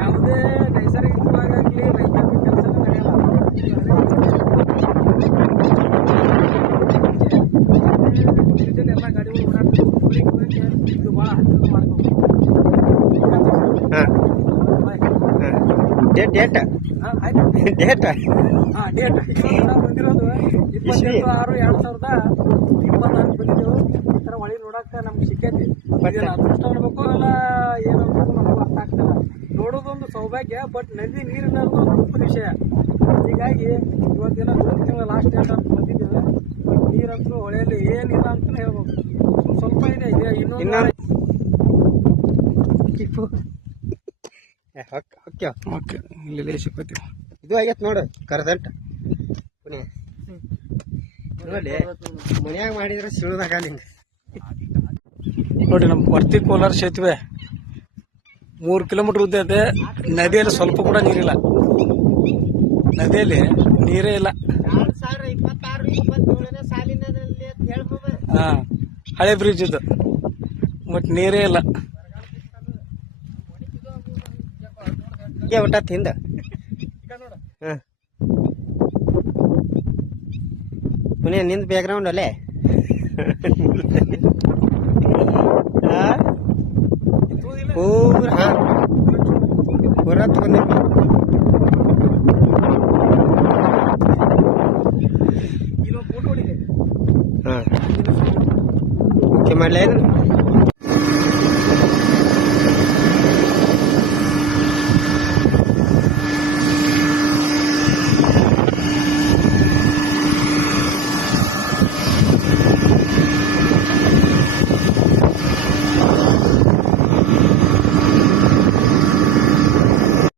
ಯಾವುದೇ ನೈಸರ್ಗಿಕವಾಗಲಿ ರೈತಾಪಿ ಕೆಲಸ ನಡೆಯಲ್ಲ. ಎಲ್ಲ ಗಾಡಿಗಳು ಓಡಾಡ್ತಾರೆ. ಇದು ಭಾಳ ಹತ್ತಿರ ಮಾಡ್ಬೇಕು. ಡೇಟ್ ಡೇಟ್ ಡೇಟ್ ಡೇಟ್ ಬಂದಿರೋದು 28/6/2024 ಬಂದಿದ್ದೆವು. ಈ ಥರ ಹೊಳಿ ನೋಡಕ್ಕೆ ನಮ್ಗೆ ಸಿಕ್ಕೈತಿ. ಅದೃಷ್ಟ ಅನ್ಬೇಕು ಅಲ್ಲ ಏನನ್ಬೇಕು ನಮ್ಗೆ ಅರ್ಥ ಆಗ್ತಲ್ಲ. ನೋಡೋದೊಂದು ಸೌಭಾಗ್ಯ, ಬಟ್ ನದಿ ನೀರಿನದು ತಪ್ಪು ವಿಷಯ. ಹೀಗಾಗಿ ಇವತ್ತಿನ 3 ತಿಂಗಳ ಲಾಸ್ಟ್ ಡೇಟ್ ಅಂತ ಬಂದಿದ್ದೇವೆ. ನೀರಂತೂ ಹೊಳೆಯಲ್ಲಿ ಏನಿಲ್ಲ ಅಂತಲೇ ಹೇಳ್ಬೋದು. ಸ್ವಲ್ಪ ಇದೆ ಇನ್ನೊಂದು ಓಕೆ ಇಲ್ಲಿ ಸಿಕ್ಕತ್ತೀವಿ. ಇದು ಆಗೈತೆ ನೋಡು ಕರ್ದಂಟ ನೋಡಿ ಮನ್ಯಾಗ ಮಾಡಿದ್ರೆ ಸಿಳುದಾಗ ನಿಂಗೆ ನೋಡಿ. ನಮ್ಮ ವರ್ತಿ ಕೋಲಾರ ಸೇತುವೆ 3 ಕಿಲೋಮೀಟರ್ ಉದ್ದ ಇದೆ. ನದಿಯಲ್ಲಿ ಸ್ವಲ್ಪ ಕೂಡ ನೀರಿಲ್ಲ. ನದಿಯಲ್ಲಿ ನೀರೇ ಇಲ್ಲ. ಹಾ, ಹಳೆ ಬ್ರಿಡ್ಜ್ ಇದು, ಬಟ್ ನೀರೇ ಇಲ್ಲ. ಊಟ ತಿಂದ ಮನೆ ನಿಂದ ಬ್ಯಾಕ್ಗ್ರೌಂಡ್ ಅಲ್ಲೇ ಪೂರ ಪೂರ ತಗೊಂಡಿ. ಹಾಂ ಓಕೆ ಮಾಡಲೇನು